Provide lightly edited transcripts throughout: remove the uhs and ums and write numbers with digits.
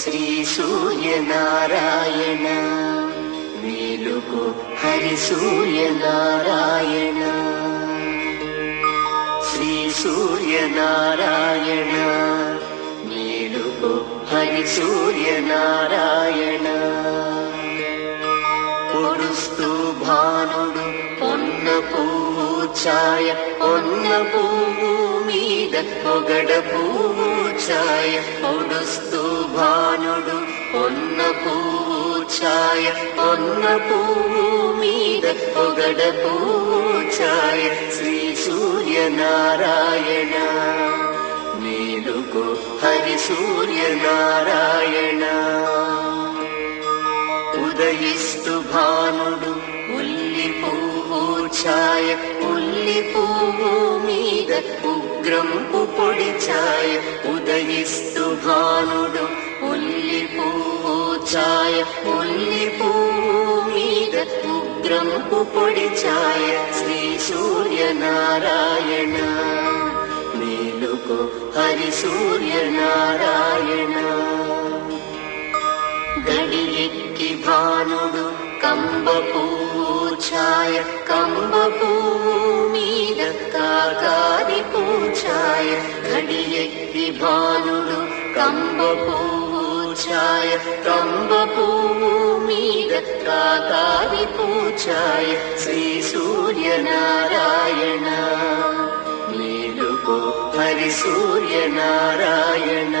శ్రీ సూర్యనారాయణ మేలుకో హరి సూర్యనారాయణ శ్రీ సూర్యనారాయణ మేలుకో హరి సూర్యనారాయణ పొడుస్తూ భానుడు పొన్న పువ్వు ఛాయ పొన్న పువ్వు మీద పొగడ పువ్వు ఛాయ పొడుస్తూ భానుడు పొన్న పువ్వు ఛాయ పొన్న పువ్వు మీద పొగడ పువ్వు ఛాయ శ్రీ సూర్యనారాయణ మేలుకో హరి సూర్యనారాయణ ఉదయిస్తు భానుడు ఉల్లి పువ్వు ఛాయ ఉల్లి పువ్వు మీద ఉగ్రంపు పొడి ఛాయ ఉదయిస్తు భానుడు ఉల్లి పువ్వు ఛాయ ఉల్లి పువ్వు మీద ఉగ్రంపు పొడి ఛాయ శ్రీ సూర్యనారాయణ మేలుకో హరి సూర్యనారాయణ గడి ఎక్కి భానుడు కంబ పువ్వు ఛాయ కంబ పువ్వు మీద కాకాని పూఛాయ గడి ఎక్కి భానుడు కంబ పువ్వు ఛాయ కంబ పువ్వు మీద కాకాని పూఛాయ శ్రీ సూర్యనారాయణ మేలుకో హరి సూర్యనారాయణ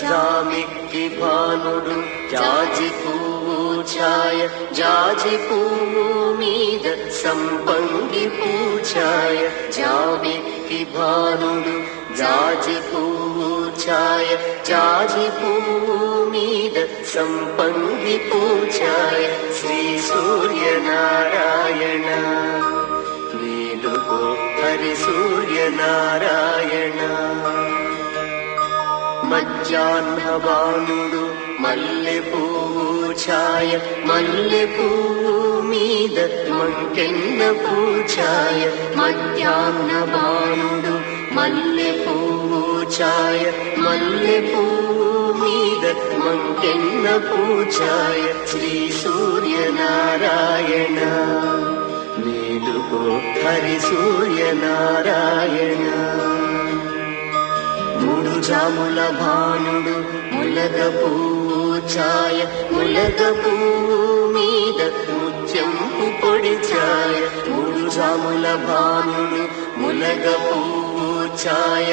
జామిక్కి భానుడు జాజి పువ్వు ఛాయ జాజి పువ్వు మీద సంపంగి పూఛాయ జామిక్కి భానుడు జాజి పువ్వు ఛాయ జాజి పువ్వు మీద సంపంగి పూఛాయ శ్రీ సూర్యనారాయణ మేలుకో హరి సూర్యనారాయణ మధ్యాహ్న భానుడు మల్లె పువ్వు ఛాయ మల్లె పువ్వు మీద మంకెన్న పూఛాయ మధ్యాహ్న భానుడు మల్లె పువ్వు ఛాయ మల్లె పువ్వు మీద మంకెన్న పూఛాయ శ్రీ సూర్యనారాయణ మేలుకో హరి సూర్యనారాయణ మూడు జాముల భానుడు ములగ పువ్వు ఛాయ ములగ పువ్వు మీద ముత్యంపు పొడి ఛాయ మూడు జాముల భానుడు ములగ పువ్వు ఛాయ